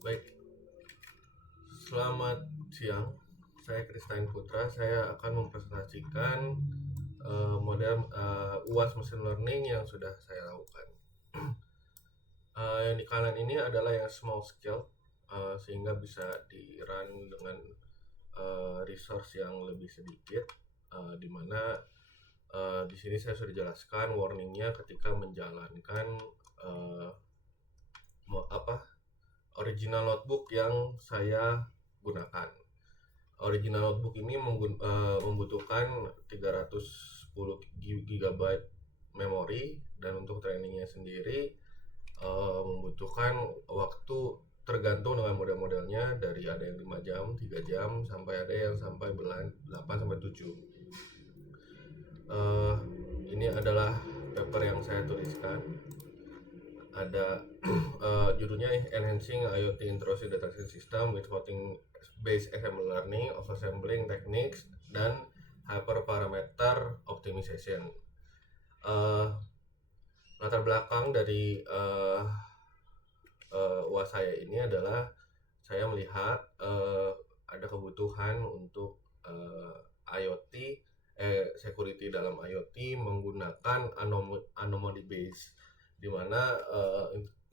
Baik, selamat siang. Saya Kristain Putra. Saya akan mempresentasikan model UAS Machine Learning yang sudah saya lakukan. Yang di kanan ini adalah yang small scale, sehingga bisa di-run dengan resource yang lebih sedikit, di mana di sini saya sudah jelaskan warningnya ketika menjalankan original notebook yang saya gunakan. Original notebook ini membutuhkan 310 GB memori, dan untuk trainingnya sendiri membutuhkan waktu tergantung dengan model-modelnya, dari ada yang 5 jam, 3 jam, sampai ada yang sampai 8 sampai 7. Ini adalah paper yang saya tuliskan. Ada judulnya Enhancing IoT Intrusive Detection System with Voting Based Assembly Learning of Assembling Techniques dan Hyperparameter Optimization. Latar belakang dari UAS saya ini adalah saya melihat ada kebutuhan untuk IoT security dalam IoT menggunakan anomaly base, di mana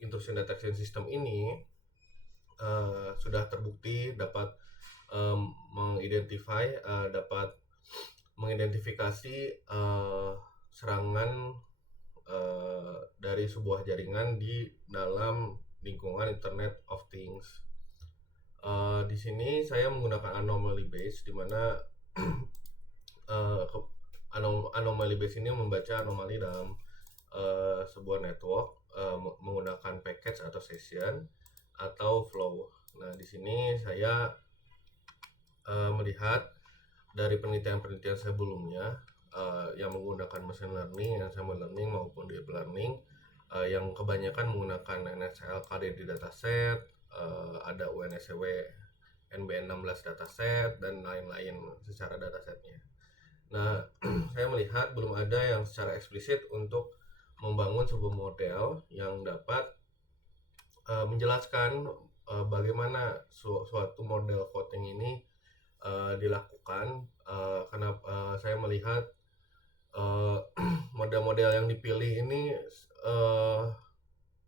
intrusion detection system ini sudah terbukti dapat mengidentifikasi serangan dari sebuah jaringan di dalam lingkungan Internet of Things. Di sini saya menggunakan anomaly base, di mana anomaly base ini membaca anomali dalam sebuah network menggunakan package atau session atau flow. Nah, di sini saya melihat dari penelitian-penelitian sebelumnya yang menggunakan machine learning, ensemble learning maupun deep learning, yang kebanyakan menggunakan NSLKD dataset, ada UNSW NB16 dataset dan lain-lain secara datasetnya. Nah, saya melihat belum ada yang secara eksplisit untuk membangun sebuah model yang dapat menjelaskan bagaimana suatu model voting ini dilakukan. Karena saya melihat model-model yang dipilih ini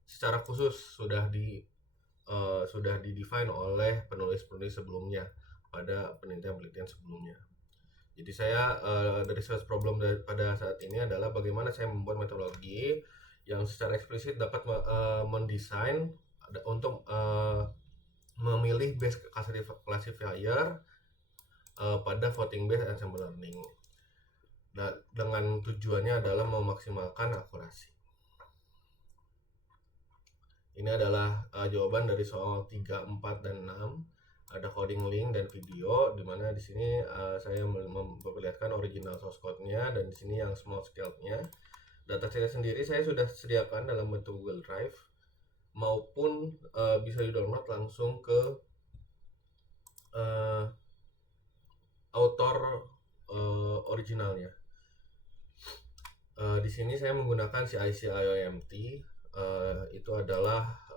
secara khusus sudah di-define oleh penulis-penulis sebelumnya pada penelitian-penelitian sebelumnya. Jadi saya dari research problem pada saat ini adalah bagaimana saya membuat metodologi yang secara eksplisit dapat mendesain untuk memilih base classifier pada voting based ensemble learning. Nah, dengan tujuannya adalah memaksimalkan akurasi. Ini adalah jawaban dari soal 3, 4, dan 6. Ada coding link dan video, di mana di sini saya memperlihatkan original source code-nya, dan di sini yang small scale-nya. Datasetnya sendiri saya sudah sediakan dalam bentuk Google Drive, maupun bisa di-download langsung ke author originalnya. Di sini saya menggunakan CIC-IOMT. Itu adalah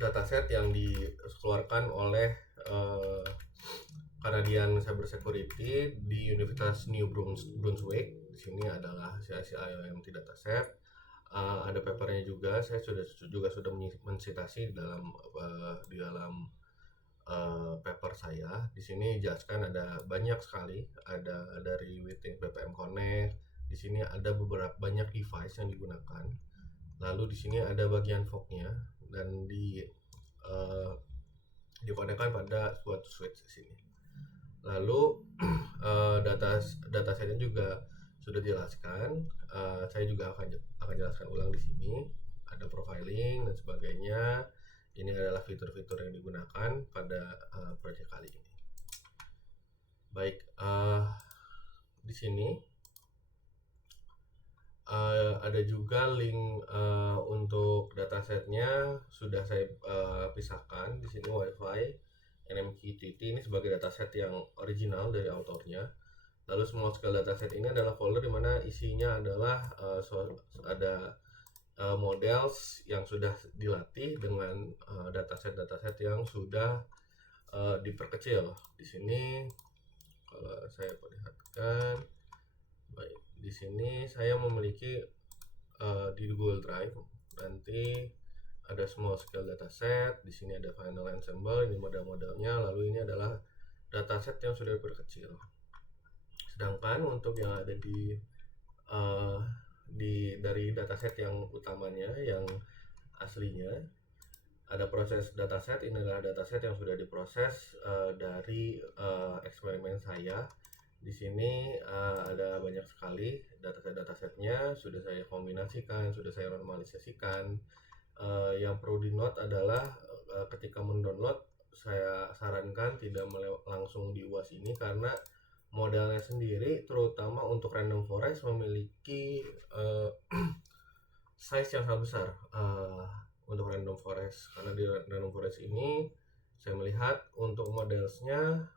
dataset yang dikeluarkan oleh Canadian Cyber Security di Universitas New Brunswick. Di sini adalah CIC-IOMT dataset. Ada papernya juga. Saya sudah mensitasi di dalam paper saya. Di sini jelaskan ada banyak sekali, ada dari Within BPM Connect. Di sini ada banyak device yang digunakan. Lalu di sini ada bagian fognya, dan dikonekkan pada suatu switch di sini. Lalu datasetnya juga sudah dijelaskan. Saya juga akan jelaskan ulang di sini. Ada profiling dan sebagainya. Ini adalah fitur-fitur yang digunakan pada proyek kali ini. Baik, di sini ada juga link untuk datasetnya sudah saya pisahkan. Di sini Wi-Fi NMQTT ini sebagai dataset yang original dari autornya. Lalu small scale dataset ini adalah folder di mana isinya adalah ada models yang sudah dilatih dengan dataset yang sudah diperkecil. Di sini kalau saya perlihatkan, baik, di sini saya memiliki di Google Drive nanti ada small scale dataset, di sini ada final ensemble, ini model-modelnya, lalu ini adalah dataset yang sudah diperkecil. Sedangkan untuk yang ada dari dataset yang utamanya, yang aslinya, ada proses dataset. Ini adalah dataset yang sudah diproses dari eksperimen saya. Di sini ada banyak sekali datasetnya, sudah saya kombinasikan, sudah saya normalisasikan. Yang perlu di note adalah ketika mendownload, saya sarankan tidak langsung di UAS ini karena modelnya sendiri, terutama untuk random forest, memiliki size yang sangat besar untuk random forest. Karena di random forest ini saya melihat untuk modelsnya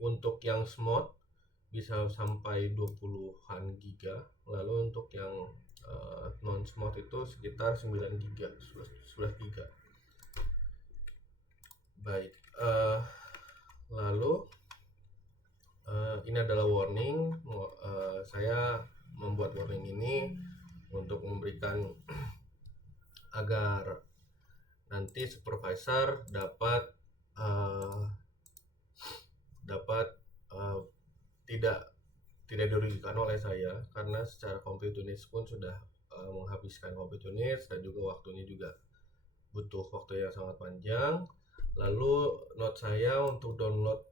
untuk yang smooth bisa sampai 20-an giga, lalu untuk yang non smooth itu sekitar 9 giga, 11 giga. Baik, lalu ini adalah warning. Saya membuat warning ini untuk memberikan agar nanti supervisor dapat tidak dirugikan oleh saya, karena secara compute units pun sudah menghabiskan compute units dan juga waktunya juga butuh waktu yang sangat panjang. Lalu note saya untuk download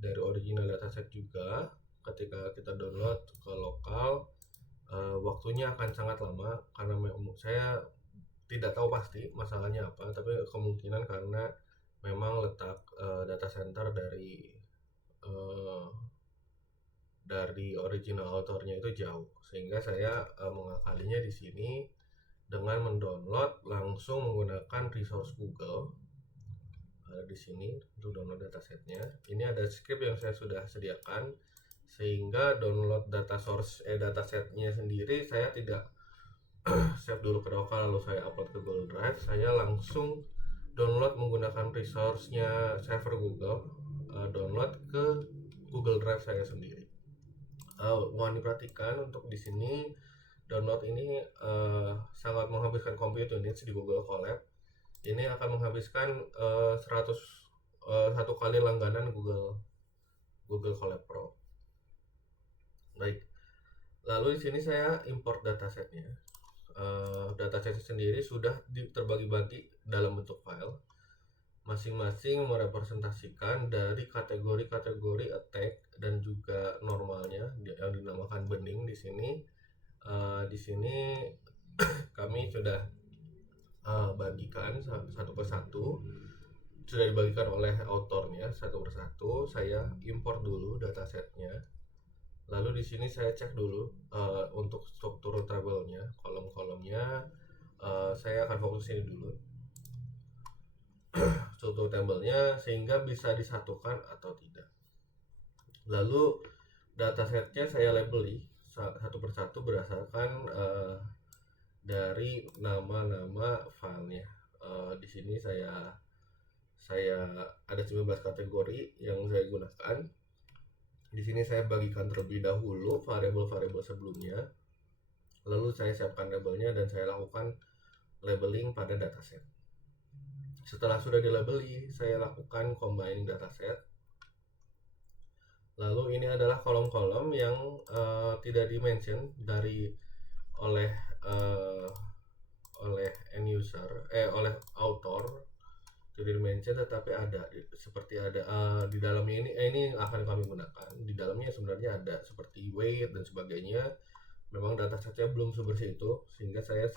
dari original dataset juga, ketika kita download ke lokal waktunya akan sangat lama, karena saya tidak tahu pasti masalahnya apa, tapi kemungkinan karena memang letak data center dari original autornya itu jauh, sehingga saya mengakalinya di sini dengan mendownload langsung menggunakan resource Google. Di sini untuk download datasetnya, ini ada script yang saya sudah sediakan, sehingga download datasetnya sendiri saya tidak save dulu ke lokal lalu saya upload ke Google Drive. Saya langsung download menggunakan resource-nya server Google, download ke Google Drive saya sendiri. Mohon diperhatikan untuk di sini download ini sangat menghabiskan compute units di Google Colab. Ini akan menghabiskan 1 kali langganan Google Colab Pro. Baik, lalu di sini saya import datasetnya. Datasetnya sendiri sudah terbagi-bagi dalam bentuk file. Masing-masing merepresentasikan dari kategori-kategori attack dan juga normalnya yang dinamakan bening. Di sini kami sudah bagikan satu persatu, sudah dibagikan oleh autornya satu persatu. Saya import dulu datasetnya, lalu di sini saya cek dulu untuk struktur tabelnya, kolom-kolomnya. Saya akan fokus ini dulu, struktur tabelnya, sehingga bisa disatukan atau tidak. Lalu datasetnya saya labeli satu persatu berdasarkan dari nama-nama filenya. Di sini saya ada 19 kategori yang saya gunakan. Di sini saya bagikan terlebih dahulu variabel-variabel sebelumnya, lalu saya siapkan labelnya dan saya lakukan labeling pada dataset. Setelah sudah dilabeli, saya lakukan combining dataset. Lalu ini adalah kolom-kolom yang tidak dimention oleh end user, oleh author, tidak dimention, tetapi ada seperti ada di dalamnya. Ini akan kami gunakan. Di dalamnya sebenarnya ada seperti weight dan sebagainya. Memang datasetnya belum sebersih itu, sehingga saya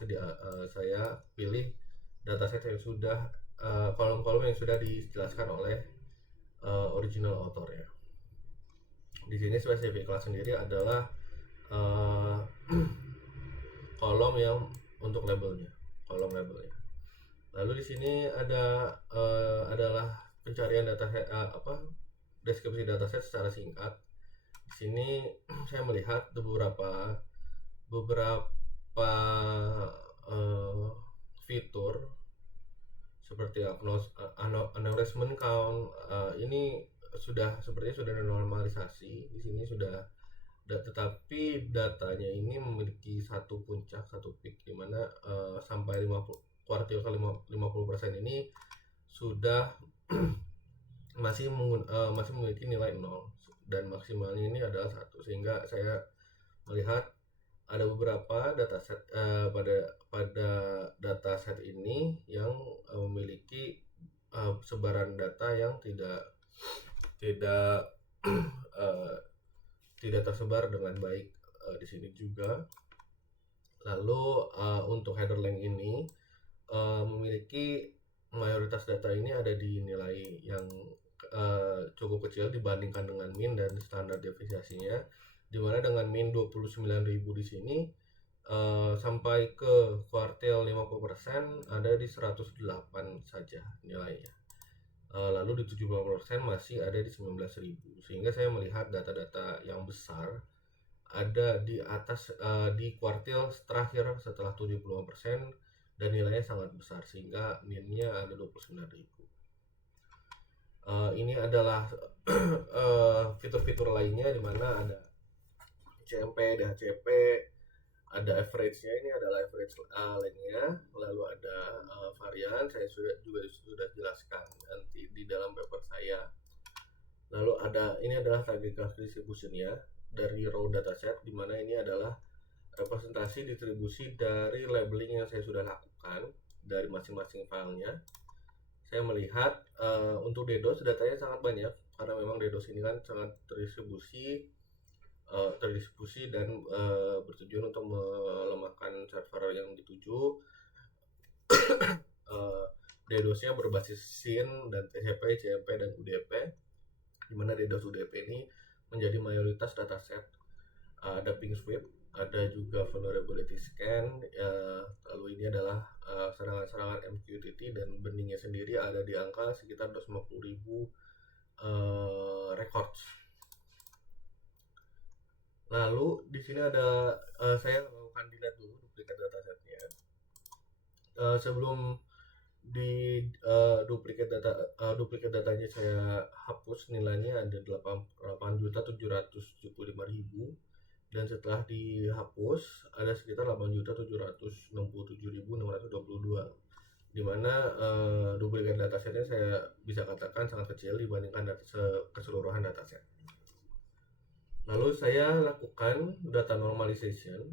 pilih dataset yang sudah kolom-kolom yang sudah dijelaskan oleh original authornya. Di sini spesifik kelas sendiri adalah kolom yang untuk labelnya, kolom labelnya. Lalu di sini adalah pencarian dataset, deskripsi dataset secara singkat. Di sini saya melihat beberapa beberapa fitur seperti acknowledgement count ini sepertinya sudah normalisasi di sini sudah. Tetapi datanya ini memiliki satu puncak, satu peak di mana sampai kuartil ke 50% ini sudah masih memiliki nilai 0 dan maksimalnya ini adalah 1, sehingga saya melihat ada beberapa dataset pada dataset ini yang memiliki sebaran data yang tidak tidak tersebar dengan baik di sini juga. Lalu untuk header length ini memiliki mayoritas data ini ada di nilai yang cukup kecil dibandingkan dengan min dan standar deviasinya, dimana dengan min 29.000 di sini sampai ke kuartil 50% ada di 108 saja nilainya. Lalu di 70% masih ada di 19.000, sehingga saya melihat data-data yang besar ada di atas di kuartil terakhir setelah 70% dan nilainya sangat besar sehingga minnya ada 29.000. Ini adalah fitur-fitur lainnya di mana ada CMP, DHCP, ada average-nya, ini adalah average lainnya, lalu ada varian, saya sudah jelaskan nanti di dalam paper saya. Lalu ini adalah target graph distribution-nya dari raw dataset, di mana ini adalah representasi distribusi dari labeling yang saya sudah lakukan dari masing-masing filenya. Saya melihat untuk DDoS datanya sangat banyak karena memang DDoS ini kan sangat terdistribusi dan bertujuan untuk melemahkan server yang dituju. DDoS-nya berbasis SYN dan TCP, CMP, dan UDP, di mana DDoS UDP ini menjadi mayoritas dataset. Ada ping sweep, ada juga vulnerability scan, lalu ini adalah serangan-serangan MQTT, dan burningnya sendiri ada di angka sekitar 250.000 records. Lalu di sini ada saya lakukan delete dulu duplikat datasetnya. Sebelum di duplikat datanya saya hapus, nilainya ada 8.775.000, dan setelah dihapus ada sekitar 8.767.622, di mana duplikat datasetnya saya bisa katakan sangat kecil dibandingkan keseluruhan dataset. Lalu saya lakukan data normalization.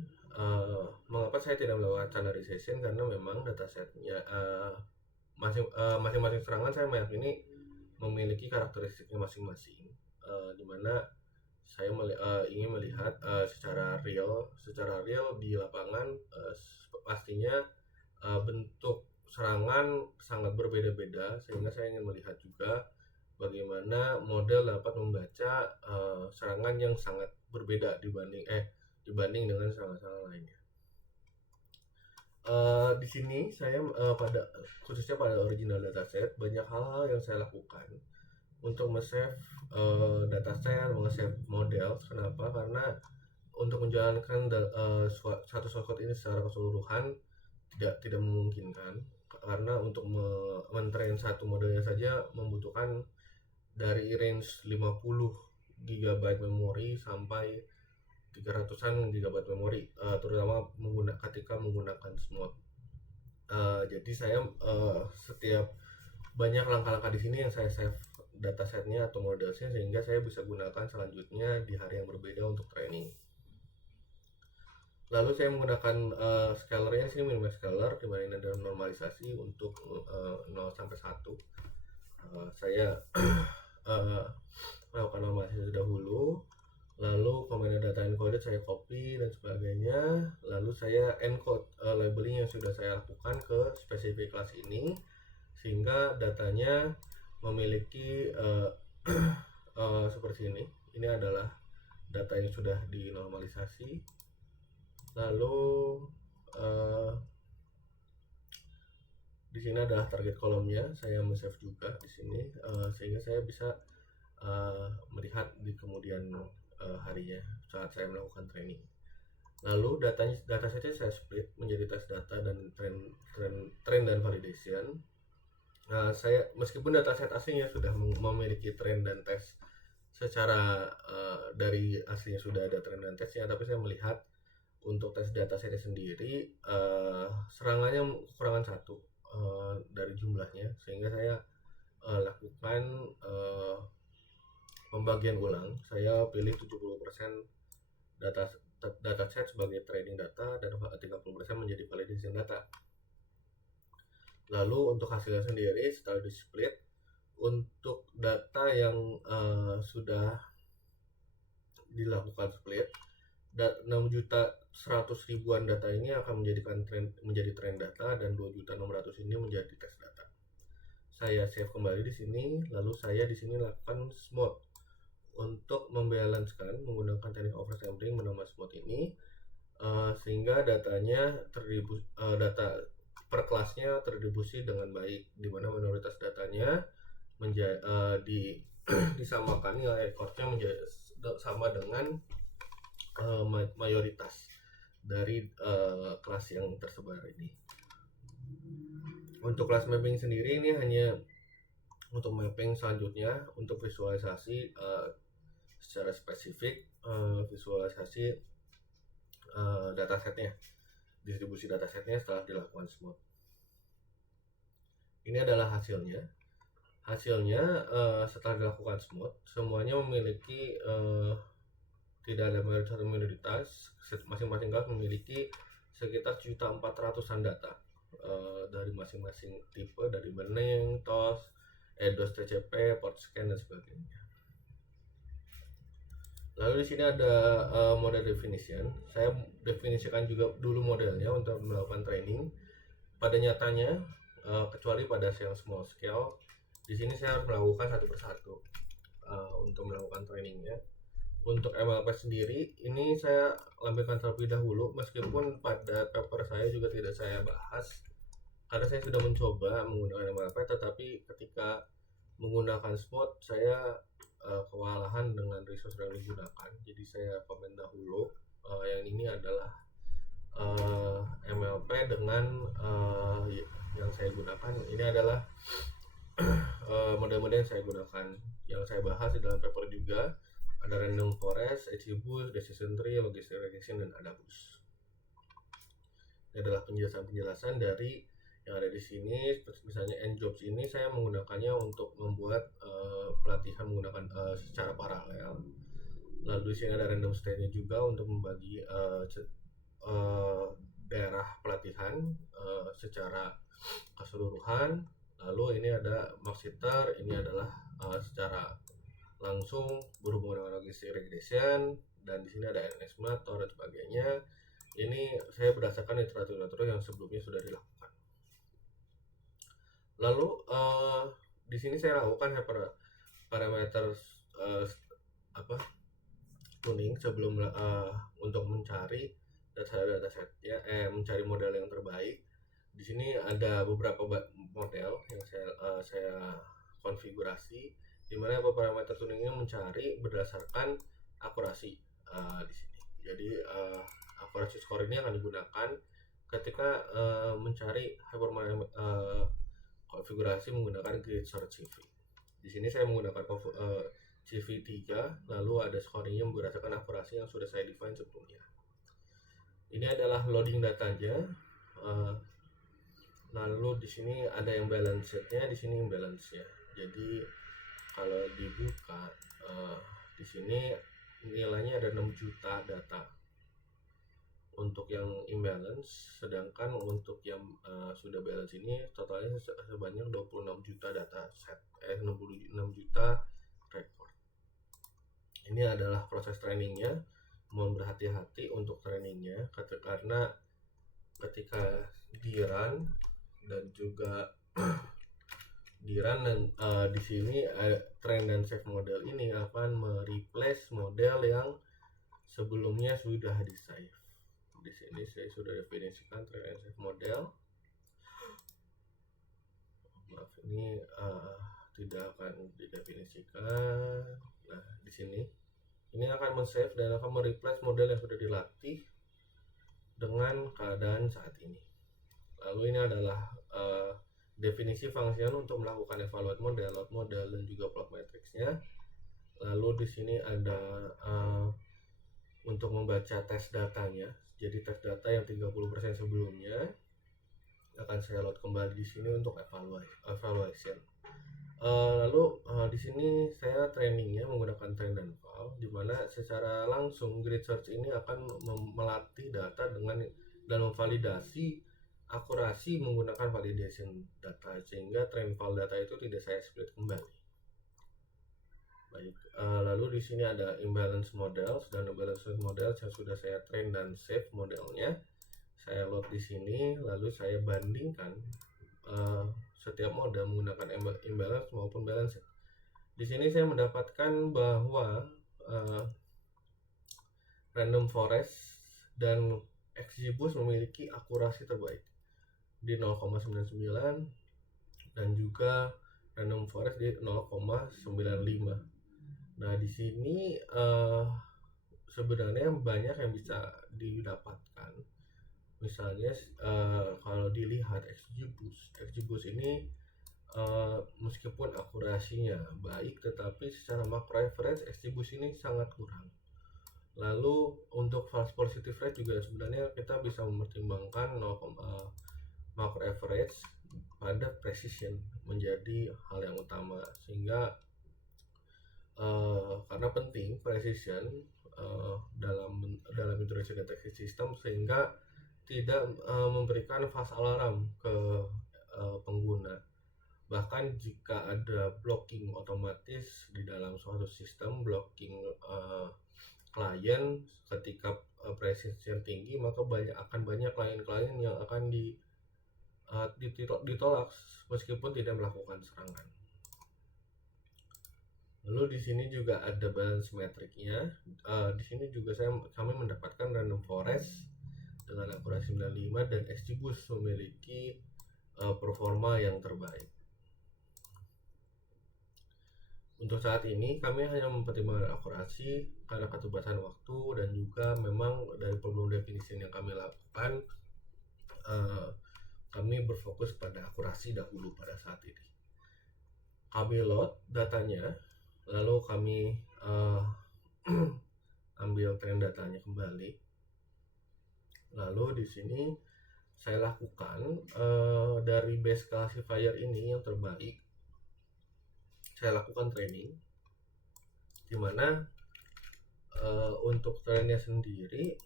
Mengapa saya tidak melakukan standardization? Karena memang datasetnya masing-masing serangan saya meyakini memiliki karakteristiknya masing-masing, di mana saya ingin melihat secara real di lapangan pastinya bentuk serangan sangat berbeda-beda, sehingga saya ingin melihat juga bagaimana model dapat membaca serangan yang sangat berbeda dibanding dengan serangan-serangan lainnya. Di sini saya khususnya pada original dataset banyak hal yang saya lakukan untuk nge-save dataset, nge-save model. Kenapa? Karena untuk menjalankan satu source ini secara keseluruhan tidak memungkinkan, karena untuk mentrain satu modelnya saja membutuhkan dari range 50 GB memori sampai 300-an GB memori, terutama ketika menggunakan smooth. Jadi saya setiap banyak langkah-langkah di sini yang saya save datasetnya atau modelnya, sehingga saya bisa gunakan selanjutnya di hari yang berbeda untuk training. Lalu saya menggunakan scalernya di sini, minimal scaler, di mana ini ada normalisasi untuk 0 sampai 1. Saya melakukan normalisasi dahulu, lalu komponen data encoded saya copy dan sebagainya, lalu saya encode labeling yang sudah saya lakukan ke spesifik kelas ini, sehingga datanya memiliki seperti ini. Ini adalah data yang sudah dinormalisasi. Lalu di sini adalah target kolomnya, saya men-save juga di sini, sehingga saya bisa melihat di kemudian harinya saat saya melakukan training. Lalu datasetnya saya split menjadi tes data dan trend dan validation. Saya meskipun dataset aslinya sudah memiliki trend dan tes secara dari aslinya sudah ada trend dan tesnya, tapi saya melihat untuk tes datasetnya sendiri serangannya kekurangan satu dari jumlahnya, sehingga saya lakukan pembagian ulang. Saya pilih 70% data dataset sebagai training data dan 30% menjadi validation data. Lalu untuk hasilnya sendiri setelah di split, untuk data yang sudah dilakukan split, 6.100.000-an data ini akan menjadi trend data dan 2.600.000 ini menjadi tes data. Saya save kembali di sini, lalu saya di sini lakukan smooth untuk membalancekan menggunakan teknik oversampling menambah smooth ini, sehingga datanya data per kelasnya terdistribusi dengan baik, di mana minoritas datanya disamakan nilai rekornya menjadi sama dengan mayoritas dari kelas yang tersebar ini. Untuk kelas mapping sendiri ini hanya untuk mapping selanjutnya untuk visualisasi secara spesifik, visualisasi datasetnya, distribusi datasetnya setelah dilakukan smooth. Ini adalah hasilnya. Setelah dilakukan smooth, semuanya memiliki tidak ada minoritas, masing-masing kelas memiliki sekitar 1.400-an data dari masing-masing tipe, dari burning, TOS, EDOS, TCP, port scan dan sebagainya. Lalu di sini ada model definition. Saya definisikan juga dulu modelnya untuk melakukan training. Pada nyatanya, kecuali pada yang small scale, di sini saya harus melakukan satu persatu untuk melakukan trainingnya. Untuk MLP sendiri, ini saya lampirkan terlebih dahulu, meskipun pada paper saya juga tidak saya bahas, karena saya sudah mencoba menggunakan MLP, tetapi ketika menggunakan smooth, saya kewalahan dengan resource yang digunakan. Jadi saya komen dahulu. Yang ini adalah MLP dengan yang saya gunakan. Ini adalah model-model yang saya gunakan. Yang saya bahas di dalam paper juga ada random forest, XGBoost, decision tree, logistic regression, dan Adabus. Ini adalah penjelasan dari yang ada di sini. Misalnya Njobs ini saya menggunakannya untuk membuat pelatihan menggunakan secara paralel. Lalu di sini ada random state-nya juga untuk membagi daerah pelatihan secara keseluruhan. Lalu ini ada Maxiter, ini adalah secara langsung berhubungan dengan logistic regression, dan di sini ada NS simulator dan sebagainya. Ini saya berdasarkan literatur yang sebelumnya sudah dilakukan. Lalu di sini saya lakukan parameter tuning sebelum untuk mencari datasetnya, mencari model yang terbaik. Di sini ada beberapa model yang saya konfigurasi, di mana parameter tuning ini mencari berdasarkan akurasi di sini. Jadi akurasi score ini akan digunakan ketika mencari konfigurasi menggunakan grid search CV. Di sini saya menggunakan CV3, lalu ada scoringnya berdasarkan akurasi yang sudah saya define sebelumnya. Ini adalah loading datanya. Lalu di sini ada yang balance-nya, di sini imbalance-nya. Jadi kalau dibuka di sini nilainya ada 6 juta data untuk yang imbalance, sedangkan untuk yang sudah balance ini totalnya sebanyak 26 juta data set, 66 juta record. Ini adalah proses trainingnya. Mohon berhati-hati untuk trainingnya, karena ketika di run dan juga di run dan di sini train dan save model ini akan mereplace model yang sebelumnya sudah di save. Di sini saya sudah definisikan train and save model. Maaf, ini tidak akan didefinisikan. Nah, di sini ini akan men-save dan akan mereplace model yang sudah dilatih dengan keadaan saat ini. Lalu ini adalah definisi function untuk melakukan evaluate model, load model, dan juga plot matrixnya. Lalu di sini ada untuk membaca tes datanya. Jadi tes data yang 30% sebelumnya akan saya load kembali di sini untuk evaluation. Lalu di sini saya trainingnya menggunakan train dan val, di mana secara langsung grid search ini akan melatih data dan memvalidasi akurasi menggunakan validation data, sehingga train val data itu tidak saya split kembali. Baik, lalu di sini ada imbalance models, dan imbalance models yang sudah saya train dan save modelnya. Saya load di sini, lalu saya bandingkan setiap model menggunakan imbalance maupun balance. Di sini saya mendapatkan bahwa random forest dan XGBoost memiliki akurasi terbaik di 0,99 dan juga random forest di 0,95. Nah, di sini sebenarnya banyak yang bisa didapatkan. Misalnya kalau dilihat XGBoost ini meskipun akurasinya baik, tetapi secara macro average XGBoost ini sangat kurang. Lalu untuk false positive rate juga sebenarnya kita bisa mempertimbangkan macro average pada precision menjadi hal yang utama, sehingga karena penting precision dalam interaksi deteksi sistem, sehingga tidak memberikan false alarm ke pengguna. Bahkan jika ada blocking otomatis di dalam suatu sistem, blocking klien ketika precision tinggi, maka akan banyak klien-klien yang akan ditolak meskipun tidak melakukan serangan. Lalu di sini juga ada balance metriknya. Di sini juga kami mendapatkan random forest dengan akurasi 95 dan XGBoost memiliki performa yang terbaik. Untuk saat ini kami hanya mempertimbangkan akurasi karena keterbatasan waktu, dan juga memang dari problem definisi yang kami lakukan, kami berfokus pada akurasi dahulu pada saat ini. Kami load datanya, lalu kami ambil train datanya kembali. Lalu di sini saya lakukan dari base classifier ini yang terbaik, saya lakukan training, dimana untuk trainnya sendiri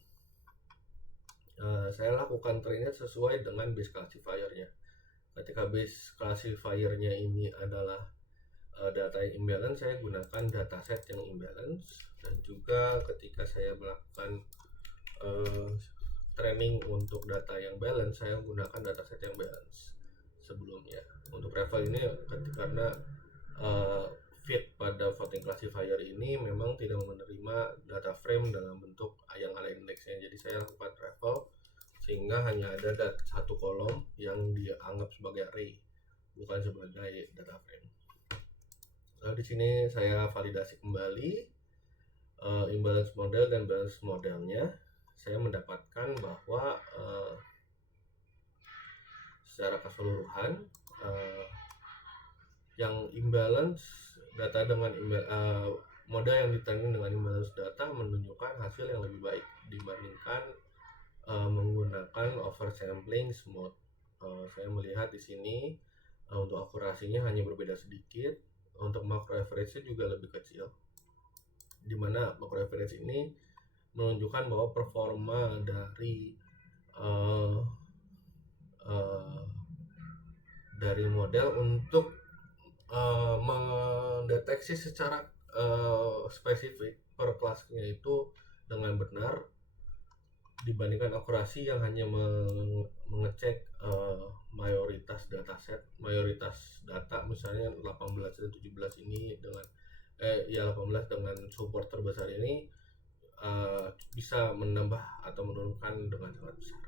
saya lakukan trainnya sesuai dengan base classifiernya. Ketika base classifiernya ini adalah data yang imbalance, saya gunakan dataset yang imbalance, dan juga ketika saya melakukan training untuk data yang balance, saya gunakan dataset yang balance sebelumnya. Untuk level ini karena fit pada voting classifier ini memang tidak menerima data frame dalam bentuk yang ada indeksnya, jadi saya lakukan travel sehingga hanya ada satu kolom yang dianggap sebagai array, bukan sebagai data frame. Lalu di sini saya validasi kembali imbalance model dan balance modelnya. Saya mendapatkan bahwa secara keseluruhan yang imbalance data dengan model yang ditraining dengan imbalance data menunjukkan hasil yang lebih baik dibandingkan menggunakan oversampling smooth. Saya melihat di sini untuk akurasinya hanya berbeda sedikit, untuk macro average juga lebih kecil, dimana macro average ini menunjukkan bahwa performa dari model untuk mendeteksi secara spesifik per kelasnya itu dengan benar dibandingkan akurasi yang hanya mengecek mayoritas data, misalnya 18 dan 17 ini dengan 18 dengan support terbesar ini bisa menambah atau menurunkan dengan sangat besar.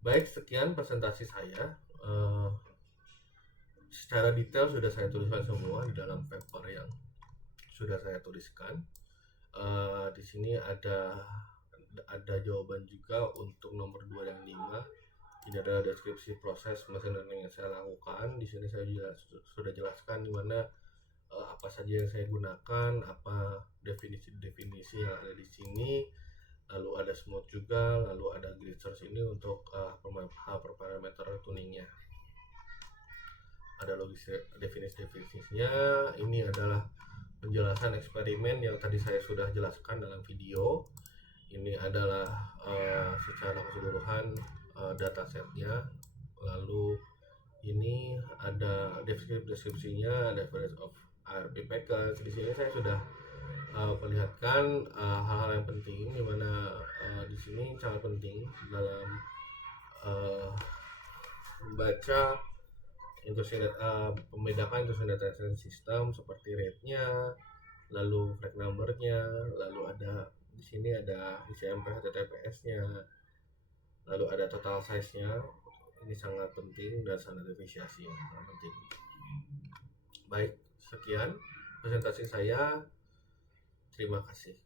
Baik, sekian presentasi saya. Secara detail sudah saya tuliskan semua di dalam paper yang sudah saya tuliskan. Di sini ada ada jawaban juga untuk nomor 2 dan 5. Ini adalah deskripsi proses machine learning yang saya lakukan. Di sini saya sudah jelaskan di mana apa saja yang saya gunakan, apa definisi-definisi yang ada di sini, lalu ada smooth juga, lalu ada grid source ini untuk parameter tuningnya. Ada logis definisi-definisinya. Ini adalah penjelasan eksperimen yang tadi saya sudah jelaskan dalam video. Ini adalah secara keseluruhan datasetnya. Lalu ini ada deskripsinya, difference of ARP package. Di sini saya sudah perlihatkan hal-hal yang penting, di mana di sini sangat penting dalam membaca membedakan intrusion detection system seperti rate-nya, lalu frag number-nya, lalu ada di sini ada ICMP HTTPS-nya, lalu ada total size-nya. Ini sangat penting dan standarisasi yang sangat penting. Baik, sekian presentasi saya. Terima kasih.